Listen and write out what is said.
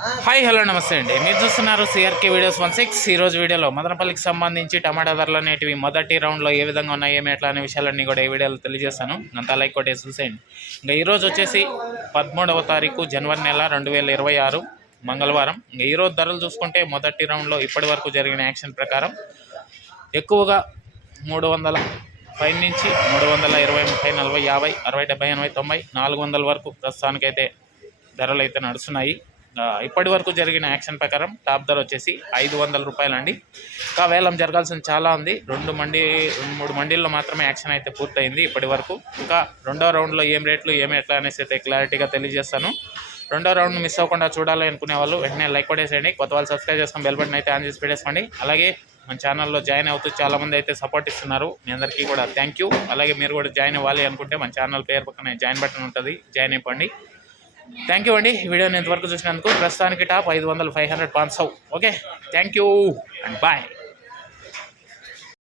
Hi hello నమస్తే అండి. మీరు చూస్తున్నారు సిఆర్కే వీడియోస్ 16. ఈరోజు వీడియోలో మదనపల్లికి సంబంధించి టమాటా ధరలు అనేటివి మొదటి రౌండ్లో ఏ విధంగా ఉన్నాయి, ఏమి ఎట్లా అనే విషయాలన్నీ కూడా ఈ వీడియోలో తెలియజేస్తాను. అంతా లైక్ కొట్టేసి చూసేయండి. ఇంకా ఈరోజు వచ్చేసి 13వ తారీఖు జనవరి నెల 2026 మంగళవారం. ఇంకా ఈరోజు ధరలు చూసుకుంటే మొదటి రౌండ్లో ఇప్పటి వరకు జరిగిన యాక్షన్ ప్రకారం ఎక్కువగా 300 పైన నుంచి 320, 30, 40, 50, 60, 70, 80, 90, 400 వరకు ప్రస్తుతానికైతే ధరలు అయితే నడుస్తున్నాయి. ఇప్పటి వరకు జరిగిన యాక్షన్ ప్రకారం టాప్ ధర వచ్చేసి 500 రూపాయలండి. ఇంకా వేలం జరగాల్సిన చాలా ఉంది. 2-3 మండీల్లో మాత్రమే యాక్షన్ అయితే పూర్తయింది ఇప్పటి వరకు. ఇంకా రెండో రౌండ్లో ఏం రేట్లు ఏమి ఎట్లా అనేసి అయితే క్లారిటీగా తెలియజేస్తాను. రెండో రౌండ్ మిస్ అవ్వకుండా చూడాలి అనుకునే వాళ్ళు వెంటనే లైక్ కొట్టేసేయండి. కొత్త వాళ్ళు సబ్స్క్రైబ్ చేసుకొని బెల్ బటన్ అయితే ఆన్ చేసి పెట్టేసుకోండి. అలాగే మన ఛానల్లో జాయిన్ అవుతూ చాలామంది అయితే సపోర్ట్ ఇస్తున్నారు. మీ అందరికీ కూడా థ్యాంక్ యూ. అలాగే మీరు కూడా జాయిన్ అవ్వాలి అనుకుంటే మన ఛానల్ పేరు పక్కనే జాయిన్ బటన్ ఉంటుంది, జాయిన్ అయిపోండి. థ్యాంక్ యూ అండి. వీడియోని ఇంతవరకు చూసినందుకు. ప్రస్తుతానికి top 500, 500, 500. Okay, thank you and bye.